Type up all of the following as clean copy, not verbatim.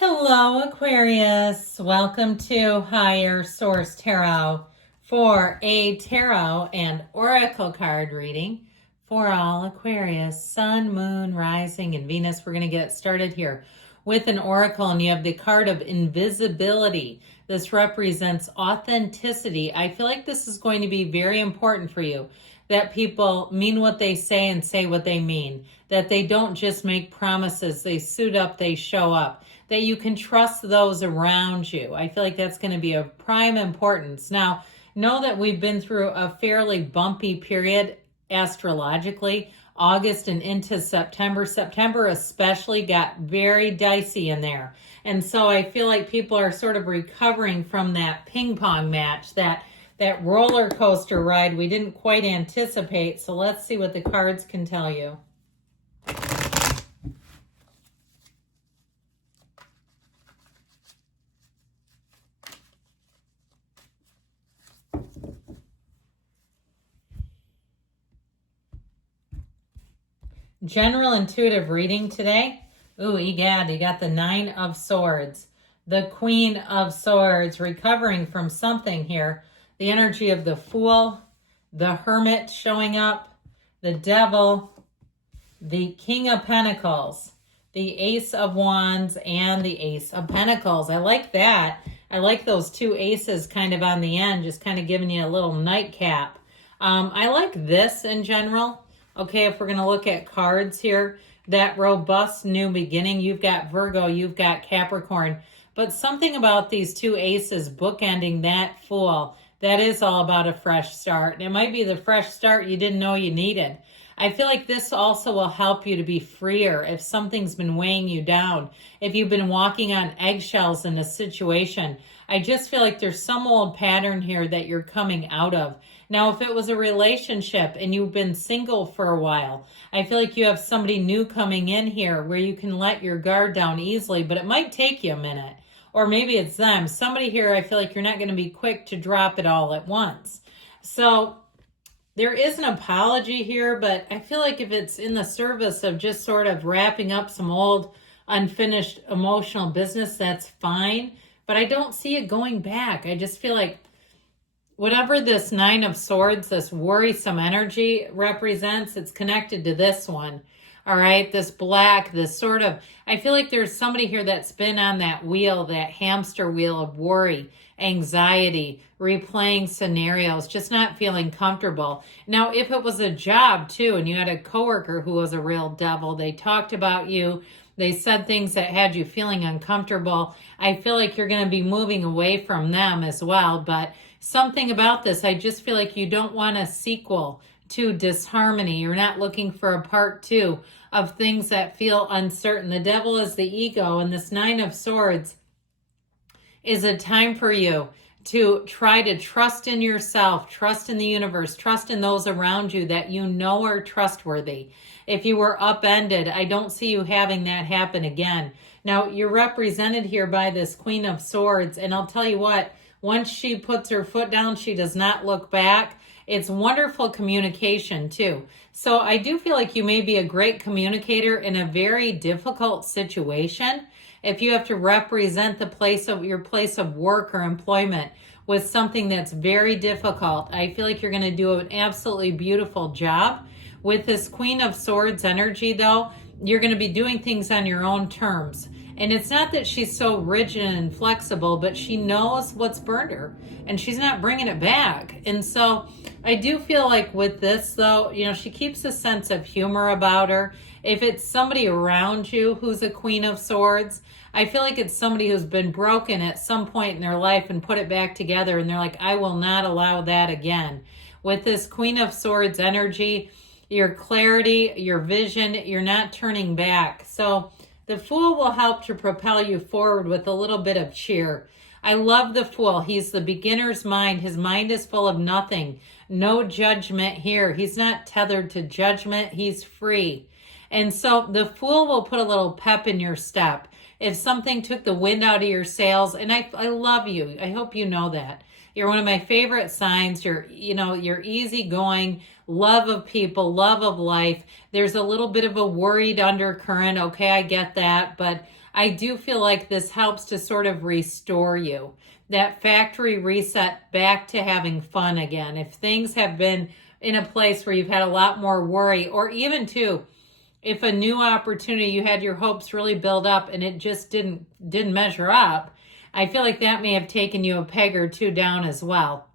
Hello, Aquarius. Welcome to Higher Source Tarot for a tarot and oracle card reading for all Aquarius, Sun, Moon, Rising, and Venus. We're going to get started here with an oracle, and you have the card of invisibility. This represents authenticity. I feel like this is going to be very important for you, that people mean what they say and say what they mean, that they don't just make promises, they suit up, they show up, that you can trust those around you. I feel like that's going to be of prime importance. Now, know that we've been through a fairly bumpy period astrologically, August and into September. September especially got very dicey in there. And so I feel like people are sort of recovering from that ping pong match, that roller coaster ride we didn't quite anticipate. So let's see what the cards can tell you. General intuitive reading today. Ooh, egad, you got the Nine of Swords, the Queen of Swords, recovering from something here. The energy of the Fool, the Hermit showing up, the Devil, the King of Pentacles, the Ace of Wands, and the Ace of Pentacles. I like that. I like those two aces kind of on the end, just kind of giving you a little nightcap. I like this in general. Okay, if we're going to look at cards here, that robust new beginning, you've got Virgo, you've got Capricorn, but something about these two aces bookending that Fool, that is all about a fresh start. And it might be the fresh start you didn't know you needed. I feel like this also will help you to be freer if something's been weighing you down, if you've been walking on eggshells in a situation. I just feel like there's some old pattern here that you're coming out of. Now, if it was a relationship and you've been single for a while, I feel like you have somebody new coming in here where you can let your guard down easily, but it might take you a minute. Or maybe it's them. Somebody here, I feel like you're not going to be quick to drop it all at once. So there is an apology here, but I feel like if it's in the service of just sort of wrapping up some old unfinished emotional business, that's fine. But I don't see it going back. I just feel like whatever this Nine of Swords, this worrisome energy represents, it's connected to this one. All right, this black, this sort of, I feel like there's somebody here that's been on that wheel, that hamster wheel of worry, anxiety, replaying scenarios, just not feeling comfortable. Now, if it was a job too, and you had a coworker who was a real devil, they talked about you, they said things that had you feeling uncomfortable, I feel like you're going to be moving away from them as well. But something about this, I just feel like you don't want a sequel to disharmony. You're not looking for a part two of things that feel uncertain. The devil is the ego, and this Nine of Swords is a time for you to try to trust in yourself, trust in the universe, trust in those around you that you know are trustworthy. If you were upended, I don't see you having that happen again. Now, you're represented here by this Queen of Swords, and I'll tell you what, once she puts her foot down, she does not look back. It's wonderful communication too. So I do feel like you may be a great communicator in a very difficult situation. If you have to represent your place of work or employment with something that's very difficult, I feel like you're going to do an absolutely beautiful job. With this Queen of Swords energy though, you're going to be doing things on your own terms. And it's not that she's so rigid and flexible, but she knows what's burned her and she's not bringing it back. And so I do feel like with this though, she keeps a sense of humor about her. If it's somebody around you who's a Queen of Swords, I feel like it's somebody who's been broken at some point in their life and put it back together. And they're like, I will not allow that again. With this Queen of Swords energy, your clarity, your vision, you're not turning back. So the Fool will help to propel you forward with a little bit of cheer. I love the Fool. He's the beginner's mind. His mind is full of nothing. No judgment here. He's not tethered to judgment. He's free. And so the Fool will put a little pep in your step. If something took the wind out of your sails, and I love you. I hope you know that. You're one of my favorite signs. You're easygoing, love of people, love of life. There's a little bit of a worried undercurrent. Okay, I get that. But I do feel like this helps to sort of restore you. That factory reset back to having fun again. If things have been in a place where you've had a lot more worry, or even too, if a new opportunity, you had your hopes really build up and it just didn't measure up, I feel like that may have taken you a peg or two down as well.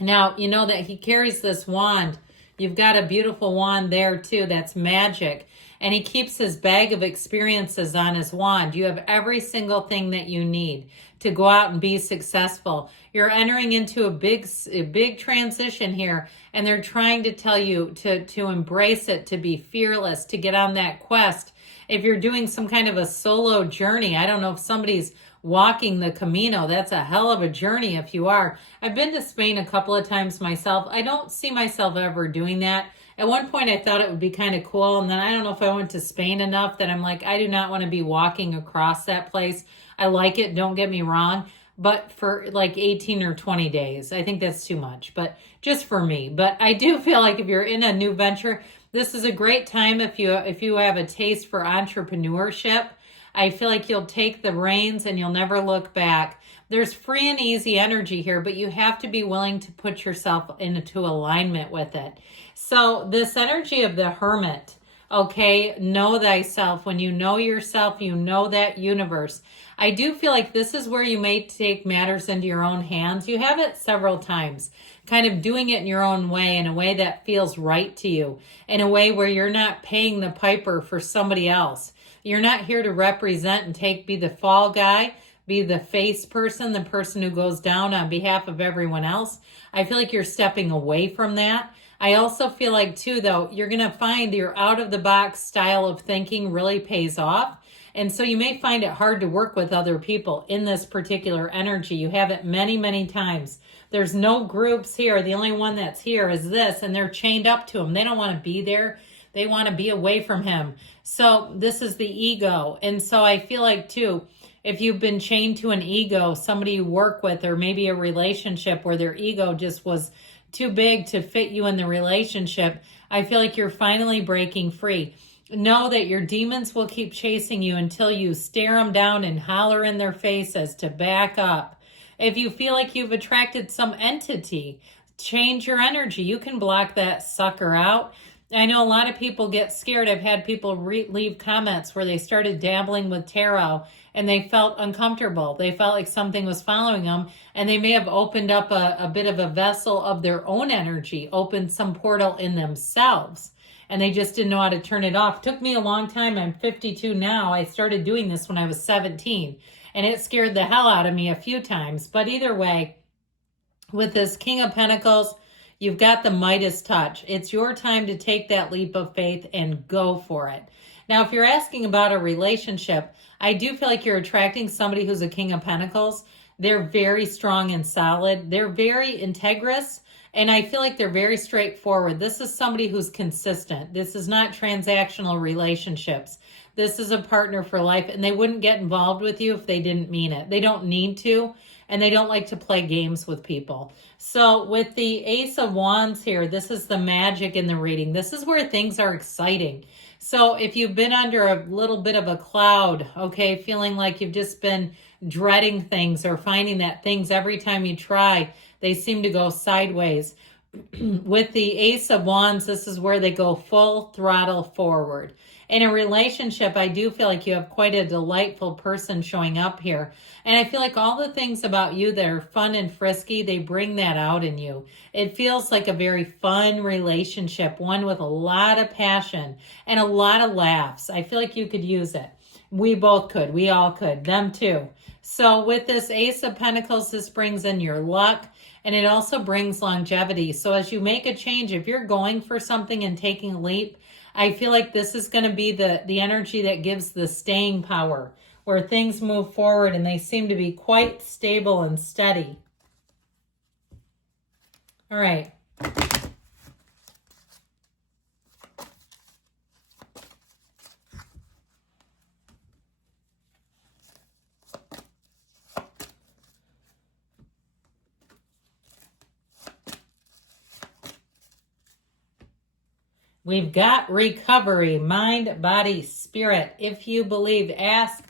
Now, you know that he carries this wand. You've got a beautiful wand there too. That's magic. And he keeps his bag of experiences on his wand. You have every single thing that you need to go out and be successful. You're entering into a big transition here, and they're trying to tell you to embrace it, to be fearless, to get on that quest. If you're doing some kind of a solo journey, I don't know if somebody's walking the Camino. That's a hell of a journey if you are. I've been to Spain a couple of times myself. I don't see myself ever doing that. At one point, I thought it would be kind of cool. And then I don't know if I went to Spain enough that I'm like, I do not want to be walking across that place. I like it, don't get me wrong. But for like 18 or 20 days, I think that's too much. But just for me. But I do feel like if you're in a new venture, this is a great time if you have a taste for entrepreneurship. I feel like you'll take the reins and you'll never look back. There's free and easy energy here, but you have to be willing to put yourself into alignment with it. So this energy of the hermit, okay, know thyself. When you know yourself, you know that universe. I do feel like this is where you may take matters into your own hands. You have it several times, kind of doing it in your own way, in a way that feels right to you, in a way where you're not paying the piper for somebody else. You're not here to represent and be the fall guy, be the face person, the person who goes down on behalf of everyone else. I feel like you're stepping away from that. I also feel like too, though, you're going to find your out of the box style of thinking really pays off. And so you may find it hard to work with other people in this particular energy. You have it many, many times. There's no groups here. The only one that's here is this, and they're chained up to him. They don't want to be there. They want to be away from him. So this is the ego. And so I feel like too, if you've been chained to an ego, somebody you work with, or maybe a relationship where their ego just was too big to fit you in the relationship, I feel like you're finally breaking free. Know that your demons will keep chasing you until you stare them down and holler in their faces to back up. If you feel like you've attracted some entity, change your energy. You can block that sucker out. I know a lot of people get scared. I've had people leave comments where they started dabbling with tarot and they felt uncomfortable. They felt like something was following them, and they may have opened up a bit of a vessel of their own energy, opened some portal in themselves, and they just didn't know how to turn it off. Took me a long time. I'm 52 now. I started doing this when I was 17, and it scared the hell out of me a few times. But either way, with this King of Pentacles, you've got the Midas touch. It's your time to take that leap of faith and go for it. Now, if you're asking about a relationship, I do feel like you're attracting somebody who's a King of Pentacles. They're very strong and solid. They're very integrous, and I feel like they're very straightforward. This is somebody who's consistent. This is not transactional relationships. This is a partner for life, and they wouldn't get involved with you if they didn't mean it. They don't need to, and they don't like to play games with people. So with the Ace of Wands here, this is the magic in the reading. This is where things are exciting. So if you've been under a little bit of a cloud, okay, feeling like you've just been dreading things or finding that things every time you try, they seem to go sideways. With the Ace of Wands, this is where they go full throttle forward. In a relationship, I do feel like you have quite a delightful person showing up here. And I feel like all the things about you that are fun and frisky, they bring that out in you. It feels like a very fun relationship, one with a lot of passion and a lot of laughs. I feel like you could use it. We both could. We all could. Them too. So with this Ace of Pentacles, this brings in your luck, and it also brings longevity. So as you make a change, if you're going for something and taking a leap, I feel like this is going to be the energy that gives the staying power, where things move forward and they seem to be quite stable and steady. All right. We've got recovery, mind, body, spirit. If you believe, ask,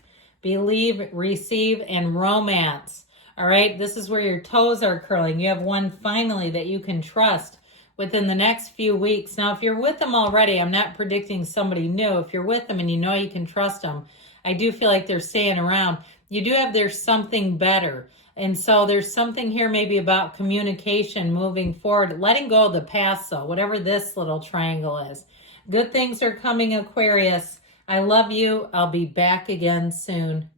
believe, receive, and romance. All right, this is where your toes are curling. You have one finally that you can trust within the next few weeks. Now, if you're with them already, I'm not predicting somebody new. If you're with them and you know you can trust them, I do feel like they're staying around. You do have there's something better. And so there's something here maybe about communication moving forward, letting go of the past, though, whatever this little triangle is. Good things are coming, Aquarius. I love you. I'll be back again soon.